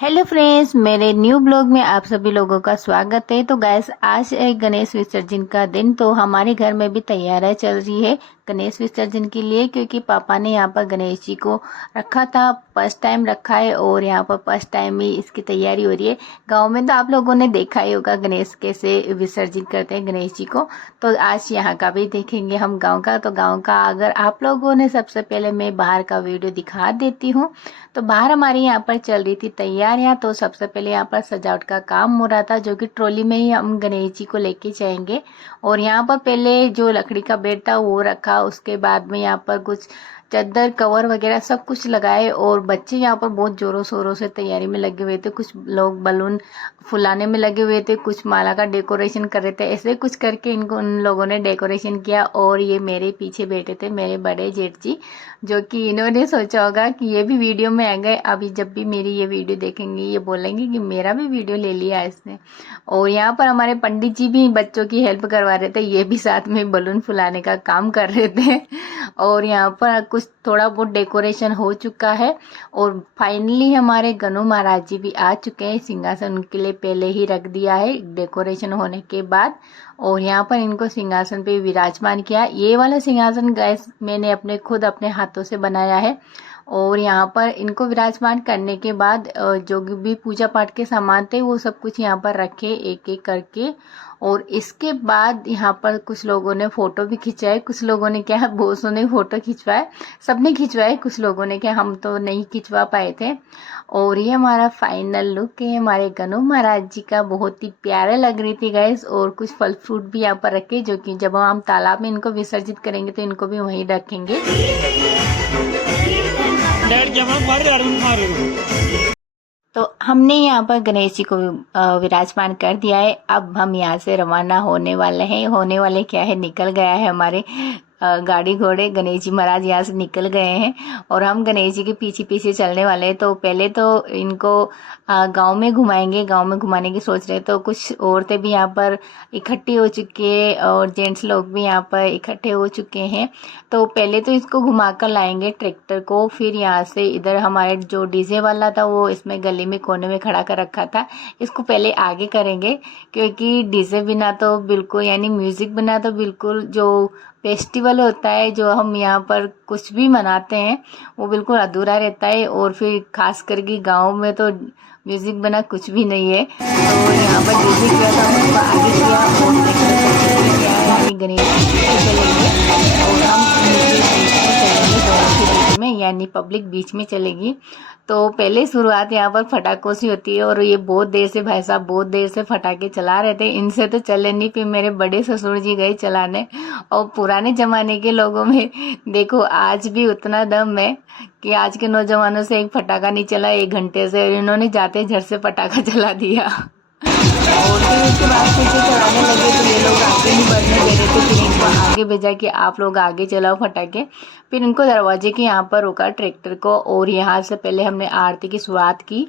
Hello friends, मेरे new blog में आप सभी लोगों का स्वागत है। तो गैस, आज है गणेश विसर्जन का दिन। तो हमारे घर में भी तैयारियां चल रही है गणेश विसर्जन के लिए, क्योंकि पापा ने यहाँ पर गणेश जी को रखा था। फर्स्ट टाइम रखा है और यहाँ पर फर्स्ट टाइम ही इसकी तैयारी हो रही है। गांव में तो आप लोगों ने देखा ही होगा गणेश कैसे विसर्जन करते हैं गणेश जी को। तो आज यहाँ का भी देखेंगे हम, गाँव का। तो गाँव का अगर आप लोगों ने, सबसे पहले मैं बाहर का वीडियो दिखा देती हूँ। तो बाहर हमारी यहाँ पर चल रही थी तैयारियां। तो सबसे पहले यहाँ पर सजावट का काम हो रहा था, जो कि ट्रॉली में ही हम गणेश जी को लेके जाएंगे। और यहाँ पर पहले जो लकड़ी का बेड था वो रखा, उसके बाद में यहाँ पर कुछ चादर कवर वगैरह सब कुछ लगाए। और बच्चे यहाँ पर बहुत जोरों शोरों से तैयारी में लगे हुए थे। कुछ लोग बलून फुलाने में लगे हुए थे, कुछ माला का डेकोरेशन कर रहे थे। ऐसे कुछ करके इनको उन लोगों ने डेकोरेशन किया। और ये मेरे पीछे बैठे थे मेरे बड़े जेठ जी, जो कि इन्होंने सोचा होगा कि ये भी वीडियो में आ गए। अभी जब भी मेरी ये वीडियो देखेंगे ये बोलेंगे कि मेरा भी वीडियो ले लिया इसने। और यहाँ पर हमारे पंडित जी भी बच्चों की हेल्प करवा रहे थे, ये भी साथ में बलून फुलाने का काम कर रहे थे। और यहाँ पर कुछ थोड़ा बहुत डेकोरेशन हो चुका है। और फाइनली हमारे गणू महाराज जी भी आ चुके हैं। सिंहासन उनके लिए पहले ही रख दिया है डेकोरेशन होने के बाद। और यहाँ पर इनको सिंहासन पे विराजमान किया। ये वाला सिंहासन गैस मैंने खुद अपने हाथों से बनाया है। और यहाँ पर इनको विराजमान करने के बाद जो भी पूजा पाठ के सामान थे वो सब कुछ यहाँ पर रखे एक एक करके। और इसके बाद यहाँ पर कुछ लोगों ने फोटो भी खिंचाए। कुछ लोगों ने क्या है, बहुत सोने फोटो खिंचवाए, सबने खिंचवाए। कुछ लोगों ने क्या, हम तो नहीं खिंचवा पाए थे। और ये हमारा फाइनल लुक है हमारे गणू महाराज जी का। बहुत ही प्यारे लग रही थी गैस। और कुछ फल फ्रूट भी यहाँ पर रखे, जो कि जब हम तालाब में इनको विसर्जित करेंगे तो इनको भी वहीं रखेंगे। तो हमने यहाँ पर गणेश जी को विराजमान कर दिया है। अब हम यहाँ से रवाना होने वाले हैं। होने वाले क्या है, निकल गया है हमारे गाड़ी घोड़े। गणेश जी महाराज यहाँ से निकल गए हैं और हम गणेश जी के पीछे पीछे चलने वाले हैं। तो पहले तो इनको गांव में घुमाएंगे, गांव में घुमाने की सोच रहे हैं। तो कुछ औरतें भी यहाँ पर इकट्ठी हो चुकी है और जेंट्स लोग भी यहाँ पर इकट्ठे हो चुके हैं। तो पहले तो इसको घुमा कर लाएंगे ट्रैक्टर को, फिर यहाँ से इधर हमारे जो डीजे वाला था वो इसमें गली में कोने में खड़ा कर रखा था, इसको पहले आगे करेंगे। क्योंकि डीजे बिना तो बिल्कुल, यानी म्यूजिक बिना तो बिल्कुल जो फेस्टिवल होता है, जो हम यहाँ पर कुछ भी मनाते हैं, वो बिल्कुल अधूरा रहता है। और फिर खास करके गांव में तो म्यूजिक बिना कुछ भी नहीं है। तो यहाँ पर डीजे किया था, उसको आगे किया और यानी गणेश जी को चलेंगे। और हम चलेंगे दोनों के बीच में, यानी पब्लिक बीच में चलेगी। तो पहले शुरुआत यहाँ पर फटाकों से होती है। और ये बहुत देर से, भाई साहब बहुत देर से फटाके चला रहे थे, इनसे तो चले नहीं। फिर मेरे बड़े ससुर जी गए चलाने। और पुराने जमाने के लोगों में देखो आज भी उतना दम है कि आज के नौजवानों से एक फटाका नहीं चला 1 घंटे से, और इन्होंने जाते झट से फटाका चला दिया। और फिर उसके बाद फिर से चलाने लगे तो ये लोग आगे नहीं बढ़ने दे रहे थे। फिर इनको आगे भेजा कि आप लोग आगे चलाओ फटाके। फिर इनको दरवाजे के यहाँ पर रोका ट्रैक्टर को। और यहाँ से पहले हमने आरती की शुरुआत की।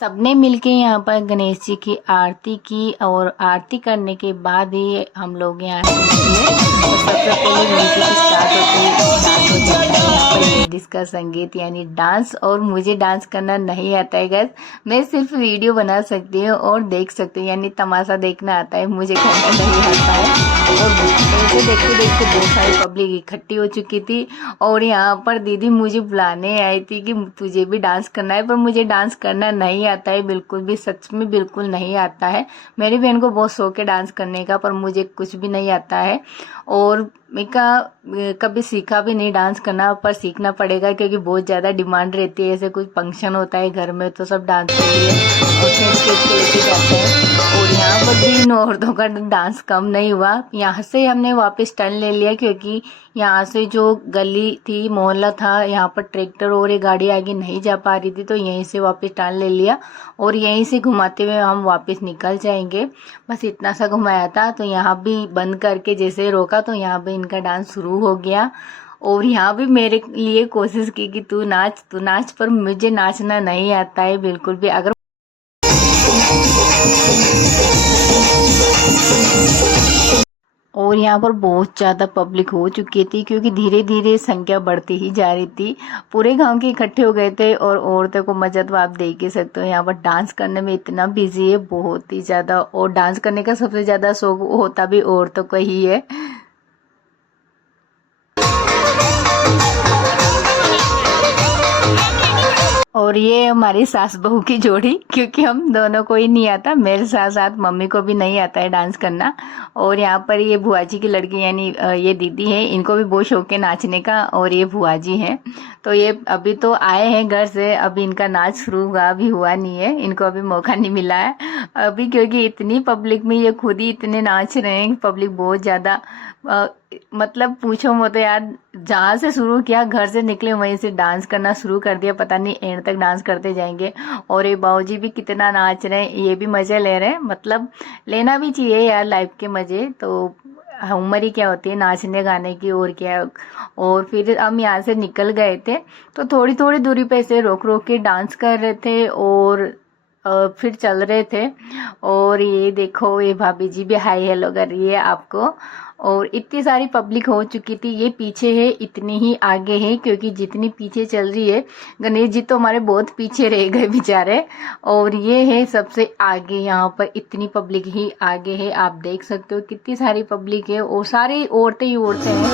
सबने मिलके यहाँ पर गणेश जी की आरती की। और आरती करने के बाद ही हम लोग यहाँ से निकले। तो सबसे पहले म्यूजिक स्टार्ट हो जाता है यहाँ पर लेडीज का संगीत यानी डांस। और मुझे डांस करना नहीं आता है गैस, मैं सिर्फ वीडियो बना सकती हूँ और देख सकती हूँ, यानी तमाशा देखना आता है, मुझे करना नहीं आता है। और ऐसे देखते देखते बहुत सारी पब्लिक इकट्ठी हो चुकी थी। और यहाँ पर दीदी मुझे बुलाने आई थी कि तुझे भी डांस करना है, पर मुझे डांस करना नहीं आता है बिल्कुल भी, सच में बिल्कुल नहीं आता है। मेरी बहन को बहुत शौक है डांस करने का, पर मुझे कुछ भी नहीं आता है। और मैं कभी सीखा भी नहीं डांस करना, पर सीखना पड़ेगा क्योंकि बहुत ज़्यादा डिमांड रहती है। ऐसे कोई फंक्शन होता है घर में तो सब डांस के लिए और स्टेज के लेके जाते हैं। और यहाँ पर भी इन औरतों का डांस कम नहीं हुआ। यहाँ से हमने वापस टर्न ले लिया, क्योंकि यहाँ से जो गली थी, मोहल्ला था, यहाँ पर ट्रैक्टर और ये गाड़ी आगे नहीं जा पा रही थी। तो यहीं से वापस टर्न ले लिया और यहीं से घुमाते हुए हम वापस निकल जाएंगे। बस इतना सा घुमाया था। तो यहाँ भी बंद करके जैसे रोका तो यहाँ भी इनका डांस शुरू हो गया। और यहाँ भी मेरे लिए कोशिश की कि तू नाच, पर मुझे नाचना नहीं आता है बिल्कुल भी। अगर और यहाँ पर बहुत ज़्यादा पब्लिक हो चुकी थी क्योंकि धीरे धीरे संख्या बढ़ती ही जा रही थी। पूरे गांव के इकट्ठे हो गए थे और औरतों को मजा तो आप देख ही सकते हो। यहाँ पर डांस करने में इतना बिजी है, बहुत ही ज़्यादा। और डांस करने का सबसे ज़्यादा शौक होता भी औरतों को ही है। और ये हमारी सास बहू की जोड़ी, क्योंकि हम दोनों को ही नहीं आता, मेरे साथ साथ मम्मी को भी नहीं आता है डांस करना। और यहाँ पर ये बुआ जी की लड़की यानी ये दीदी है, इनको भी बहुत शौक है नाचने का। और ये बुआ जी हैं, तो ये अभी तो आए हैं घर से, अभी इनका नाच शुरू हुआ भी हुआ नहीं है, इनको अभी मौका नहीं मिला है अभी, क्योंकि इतनी पब्लिक में ये खुद ही इतने नाच रहे हैं, पब्लिक बहुत ज्यादा। मतलब पूछो मत यार, जहाँ से शुरू किया, घर से निकले वहीं से डांस करना शुरू कर दिया, पता नहीं एंड तक डांस करते जाएंगे। और ये बाबूजी भी कितना नाच रहे हैं, ये भी मजे ले रहे हैं। मतलब लेना भी चाहिए यार लाइफ के मजे, तो उम्र ही क्या होती है नाचने गाने की, और क्या। और फिर हम यहाँ से निकल गए थे, तो थोड़ी थोड़ी दूरी पे से रोक रोक के डांस कर रहे थे और फिर चल रहे थे। और ये देखो, ये भाभी जी भी हाय हेलो कर रही है आपको। और इतनी सारी पब्लिक हो चुकी थी, ये पीछे है इतनी ही आगे है, क्योंकि जितनी पीछे चल रही है, गणेश जी तो हमारे बहुत पीछे रह गए बेचारे। और ये है सबसे आगे, यहाँ पर इतनी पब्लिक ही आगे है, आप देख सकते हो कितनी सारी पब्लिक है, और सारी औरतें ही औरतें हैं,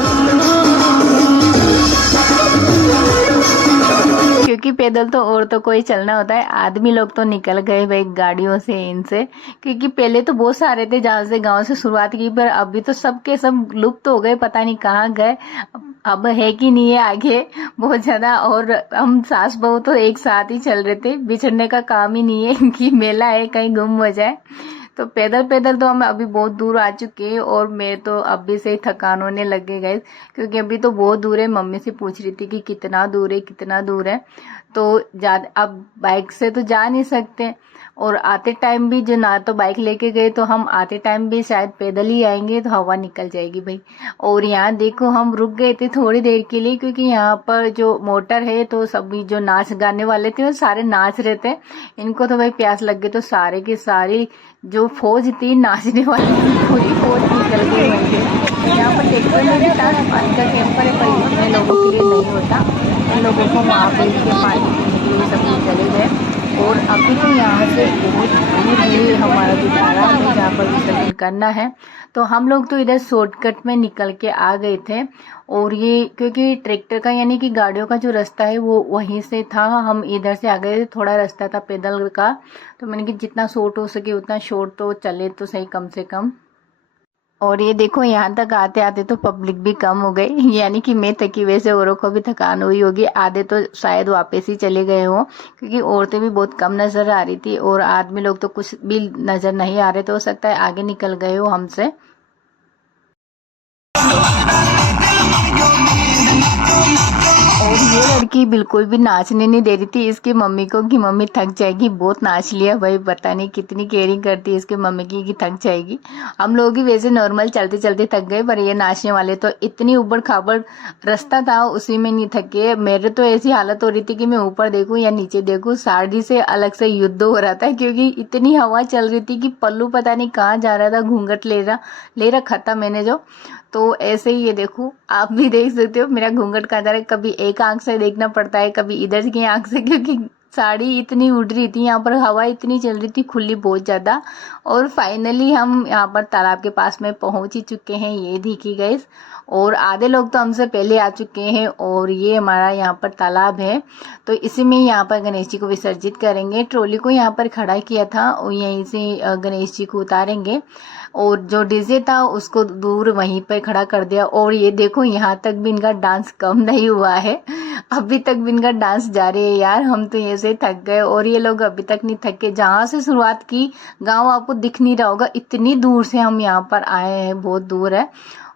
क्योंकि पैदल तो औरतों को ही चलना होता है। आदमी लोग तो निकल गए भाई गाड़ियों से इनसे, क्योंकि पहले तो बहुत सारे थे जहाँ से गांव से शुरुआत की, पर अभी तो सबके सब लुप्त हो गए, पता नहीं कहाँ गए। अब है कि नहीं है आगे बहुत ज्यादा। और हम सास बहू तो एक साथ ही चल रहे थे, बिछड़ने का काम ही नहीं है कि मेला है कहीं गुम हो जाए। तो पैदल पैदल तो हम अभी बहुत दूर आ चुके हैं, और मैं तो अभी से ही थकान होने लगे गए, क्योंकि अभी तो बहुत दूर है। मम्मी से पूछ रही थी कि कितना दूर है कितना दूर है, तो ज्यादा अब बाइक से तो जा नहीं सकते। और आते टाइम भी जो ना तो बाइक लेके गए, तो हम आते टाइम भी शायद पैदल ही आएंगे, तो हवा निकल जाएगी भाई। और यहाँ देखो, हम रुक गए थे थोड़ी देर के लिए, क्योंकि यहाँ पर जो मोटर है, तो सभी जो नाच गाने वाले थे वो सारे नाच रहे थे। इनको तो भाई प्यास लग गई, तो सारे के सारे जो फौज थी नाचने वाली, पूरी फौज निकल गई वहीं से। यहाँ पर ट्रैक्टर में भी था, पानी का कैंपर है, पर इतने लोगों के लिए नहीं होता। इन लोगों को वहाँ पे के पानी पीने के लिए सब लोग चले गए। और अभी तो यहाँ से बहुत दूर है हमारा जो तालाब है जहाँ पर विसर्जन करना है, तो हम लोग तो इधर शॉर्टकट में निकल के आ गए थे। और ये क्योंकि ट्रैक्टर का यानी कि गाड़ियों का जो रास्ता है वो वहीं से था, हम इधर से आ गए थे, थोड़ा रास्ता था पैदल का, तो मैंने कि जितना शॉर्ट हो सके उतना शॉर्ट तो चले तो सही कम से कम। और ये देखो, यहाँ तक आते आते तो पब्लिक भी कम हो गई, यानी कि मैं थकी, वैसे औरों को भी थकान हुई होगी। आधे तो शायद वापस ही चले गए हो, क्योंकि औरतें भी बहुत कम नजर आ रही थी, और आदमी लोग तो कुछ भी नजर नहीं आ रहे, तो हो सकता है आगे निकल गए हो हमसे। और ये लड़की बिल्कुल भी नाचने नहीं दे रही थी इसकी मम्मी को, कि मम्मी थक जाएगी, बहुत नाच लिया भाई, पता नहीं कितनी केयरिंग करती है इसके मम्मी की कि थक जाएगी। हम लोग ही वैसे नॉर्मल चलते चलते थक गए, पर ये नाचने वाले तो इतनी उबड़ खाबड़ रास्ता था, उसी में नहीं थके। मेरे तो ऐसी हालत हो रही थी कि मैं ऊपर देखूं या नीचे देखूं, साड़ी से अलग से युद्ध हो रहा था, क्योंकि इतनी हवा चल रही थी कि पल्लू पता नहीं कहाँ जा रहा था, घूंघट ले रखा था मैंने जो। तो ऐसे ही ये देखो, आप भी देख सकते हो मेरा घूंघट कहाँ जा रहा है, कभी एक आंख से देखना पड़ता है, कभी इधर की आंख से, क्योंकि साड़ी इतनी उड़ रही थी, यहाँ पर हवा इतनी चल रही थी खुली बहुत ज्यादा। और फाइनली हम यहाँ पर तालाब के पास में पहुंच ही चुके हैं, ये देखी गई। और आधे लोग तो हमसे पहले आ चुके हैं, और ये हमारा यहाँ पर तालाब है, तो इसी में यहाँ पर गणेश जी को विसर्जित करेंगे। ट्रॉली को यहाँ पर खड़ा किया था, और यहीं से गणेश जी को उतारेंगे। और जो डीजे था उसको दूर वहीं पर खड़ा कर दिया। और ये देखो, यहाँ तक भी इनका डांस कम नहीं हुआ है, अभी तक भी इनका डांस जारी है यार। हम तो ऐसे थक गए, और ये लोग अभी तक नहीं थके। जहाँ से शुरुआत की गांव आपको दिख नहीं रहा होगा, इतनी दूर से हम यहाँ पर आए हैं, बहुत दूर है।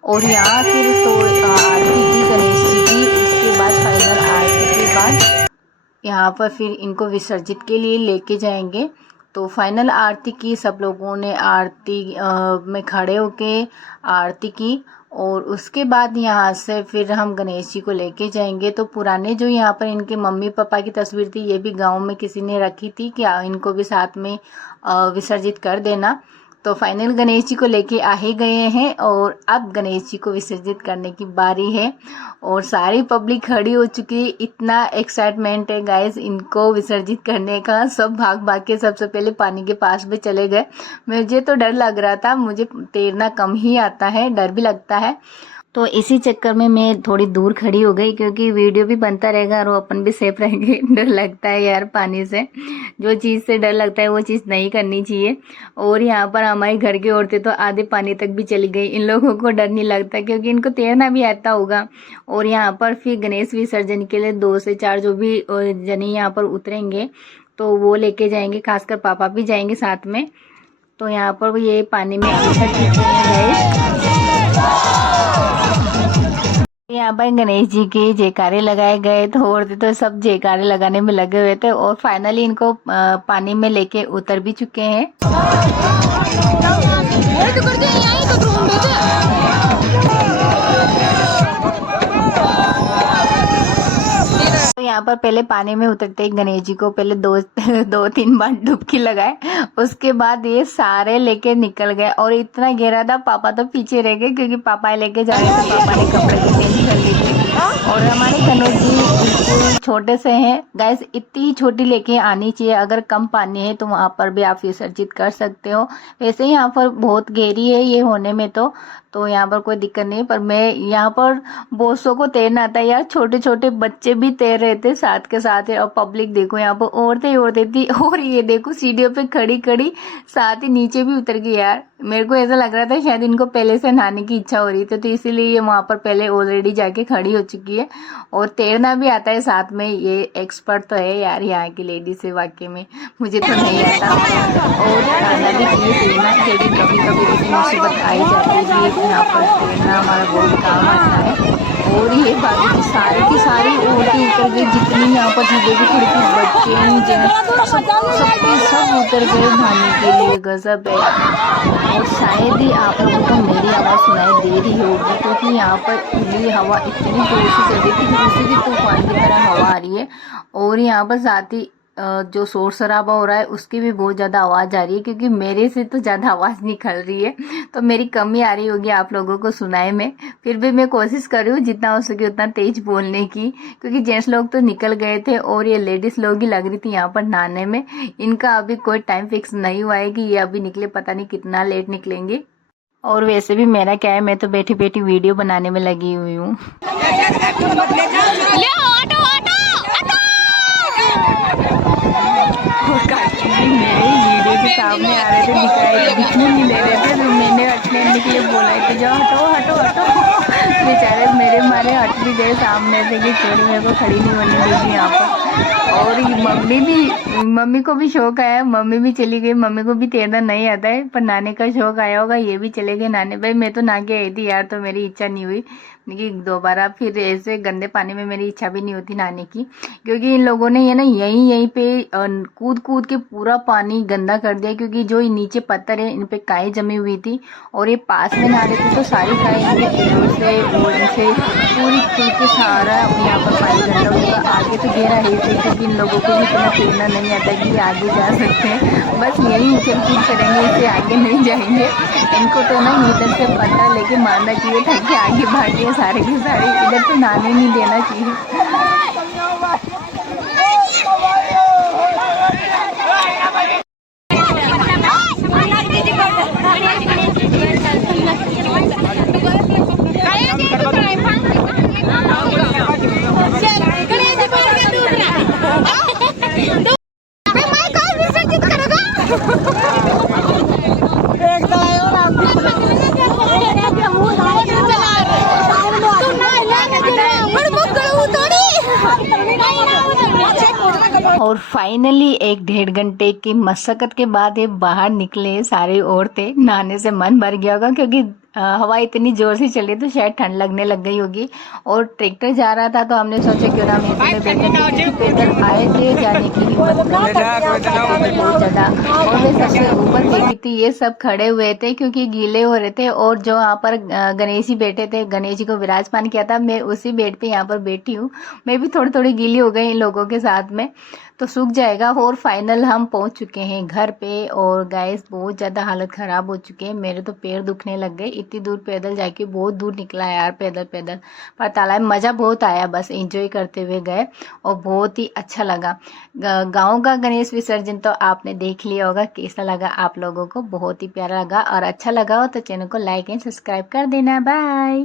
और यहाँ फिर तो आरती की गणेश जी की, उसके बाद फाइनल आरती के बाद यहाँ पर फिर इनको विसर्जित के लिए लेके जाएंगे। तो फाइनल आरती की, सब लोगों ने आरती में खड़े होके आरती की। और उसके बाद यहाँ से फिर हम गणेश जी को लेके जाएंगे। तो पुराने जो यहाँ पर इनके मम्मी पापा की तस्वीर थी, ये भी गांव में किसी ने रखी थी कि इनको भी साथ में विसर्जित कर देना। तो फाइनल गणेश जी को लेके आ ही गए हैं और अब गणेश जी को विसर्जित करने की बारी है और सारी पब्लिक खड़ी हो चुकी है। इतना एक्साइटमेंट है गाइस इनको विसर्जित करने का। सब भाग भाग के सबसे पहले पानी के पास में चले गए। मुझे तो डर लग रहा था, मुझे तैरना कम ही आता है, डर भी लगता है, तो इसी चक्कर में मैं थोड़ी दूर खड़ी हो गई क्योंकि वीडियो भी बनता रहेगा और वो अपन भी सेफ रहेंगे। डर लगता है यार पानी से, जो चीज़ से डर लगता है वो चीज़ नहीं करनी चाहिए। और यहाँ पर हमारे घर की औरतें तो आधे पानी तक भी चली गई। इन लोगों को डर नहीं लगता क्योंकि इनको तैरना भी आता होगा। और यहाँ पर फिर गणेश विसर्जन के लिए 2 से 4 जो भी जने यहाँ पर उतरेंगे तो वो लेके जाएंगे, खासकर पापा भी जाएंगे साथ में। तो यहाँ पर ये पानी में यहाँ पर गणेश जी के जयकारे लगाए गए थे और तो सब जयकारे लगाने में लगे हुए थे और फाइनली इनको पानी में लेके उतर भी चुके हैं। तो यहाँ पर पहले पानी में उतरते ही गणेश जी को पहले 2-3 बार डुबकी लगाए, उसके बाद ये सारे लेके निकल गए और इतना गहरा था पापा तो पीछे रह गए क्योंकि पापा लेके जा रहे थे। पापा ने कपड़े भी चेंज कर लिए थे और हमारे कन्नौज जी बिल्कुल छोटे से हैं गाइस, इतनी छोटी लेके आनी चाहिए। अगर कम पानी है तो वहां पर भी आप विसर्जित कर सकते हो। वैसे यहाँ पर बहुत गहरी है ये होने में तो यहाँ पर कोई दिक्कत नहीं, पर मैं यहाँ पर बोसों को तैरना आता है यार। छोटे छोटे बच्चे भी तैर रहे थे साथ के साथ है और पब्लिक देखो यहाँ पर औरतें ही औरतें थी और ये देखो सीढ़ियों पे खड़ी खड़ी साथ ही नीचे भी उतर गई यार। मेरे को ऐसा लग रहा था शायद इनको पहले से नहाने की इच्छा हो रही थी तो इसीलिए ये वहां पर पहले ऑलरेडी जाके खड़ी हो चुकी है और तैरना भी आता है साथ में। ये एक्सपर्ट तो है यार यहाँ की लेडीज से, वाकई में मुझे तो नहीं आता और आना भी चाहिए तैरना, क्योंकि कभी कभी ऐसी मुसीबत आई जाती है कि यहाँ पर तैरना हमारा बहुत काम आता है। और ये बाकी की सारी औरतें उतर गई, जितनी यहाँ पर चीजें भी खड़ी थी, बच्चे सब उतर गए नहाने के लिए। गजब है। और शायद ही आप लोगों को मेरी आवाज़ सुनाई दे रही होगी क्योंकि यहाँ पर खुली हवा इतनी जोर से चल रही थी कि उसी की तूफान की तरह हवा आ रही है। और यहाँ पर साथ ही जो शोर शराबा हो रहा है उसकी भी बहुत ज़्यादा आवाज़ आ रही है क्योंकि मेरे से तो ज़्यादा आवाज़ निकल रही है, तो मेरी कमी आ रही होगी आप लोगों को सुनाए में। फिर भी मैं कोशिश कर रही हूँ जितना हो सके उतना तेज बोलने की, क्योंकि जेंट्स लोग तो निकल गए थे और ये लेडीज़ लोग ही लग रही थी यहाँ पर नहाने में। इनका अभी कोई टाइम फिक्स नहीं हुआ है कि ये अभी निकले, पता नहीं कितना लेट निकलेंगे। और वैसे भी मेरा क्या है, मैं तो बैठी बैठी वीडियो बनाने में लगी हुई हूँ। वीडियो के सामने आ रहे थे, दिखने नहीं ले रहे थे, तो मैंने हटने के लिए बोला कि जाओ हटो बेचारे मेरे मारे हट भी गए सामने से कि छोड़ी मेरे को खड़ी नहीं होने देगी यहाँ पर। और मम्मी को भी शौक आया, मम्मी भी चली गई। मम्मी को भी तैरना नहीं आता है पर नहाने का शौक आया होगा, ये भी चले गए नहाने। भाई मैं तो नहा के आई थी यार, तो मेरी इच्छा नहीं हुई कि दोबारा फिर ऐसे गंदे पानी में, मेरी इच्छा भी नहीं होती नहाने की, क्योंकि इन लोगों ने ये ना यहीं पे कूद के पूरा पानी गंदा कर दिया। क्योंकि जो नीचे पत्थर है इन पे काई जमी हुई थी और ये पास में नहा रहे थे तो सारी काई से और इनसे पूरी खुल के सारा यहाँ पर पानी गंदा होगा। आगे तो गहरा है क्योंकि इन लोगों को भी इतना तैरना नहीं आता कि आगे जा सकते हैं, बस यही उछल कूद करेंगे, इससे आगे नहीं जाएंगे। इनको तो ना इधर से पत्ता लेके मारना चाहिए ताकि आगे भागे सारे के सारे, इधर तो नहाने नहीं देना चाहिए। और फाइनली 1-1.5 घंटे की मशक्कत के बाद ये बाहर निकले सारी औरतें। नहाने से मन भर गया होगा क्योंकि हवा इतनी जोर से चली तो शायद ठंड लगने लग गई होगी। और ट्रैक्टर जा रहा था तो हमने सोचा क्यों ना हम इसमें बैठे, पैदल आए आए थे, जाने की हिम्मत नहीं थी बहुत ज़्यादा। और मैं सबसे ऊपर पे की थी, ये सब खड़े हुए थे क्योंकि गीले हो रहे थे। और जो वहाँ पर गणेश जी बैठे थे, गणेश जी को विराजमान किया था, मैं उसी बेड पे यहाँ पर बैठी हूँ। मैं भी थोड़ी थोड़ी गीली हो गई इन लोगों के साथ में, तो सूख जाएगा। और फाइनल हम पहुंच चुके हैं घर पे। और गाइस बहुत ज़्यादा हालत ख़राब हो चुकी है, मेरे तो पैर दुखने लग गए। इतनी दूर पैदल जाके, बहुत दूर निकला यार पैदल पैदल, पर तालाब मज़ा बहुत आया, बस एंजॉय करते हुए गए और बहुत ही अच्छा लगा। गांव का गणेश विसर्जन तो आपने देख लिया होगा, कैसा लगा आप लोगों को? बहुत ही प्यारा लगा। और अच्छा लगा हो तो चैनल को लाइक एंड सब्सक्राइब कर देना। बाय।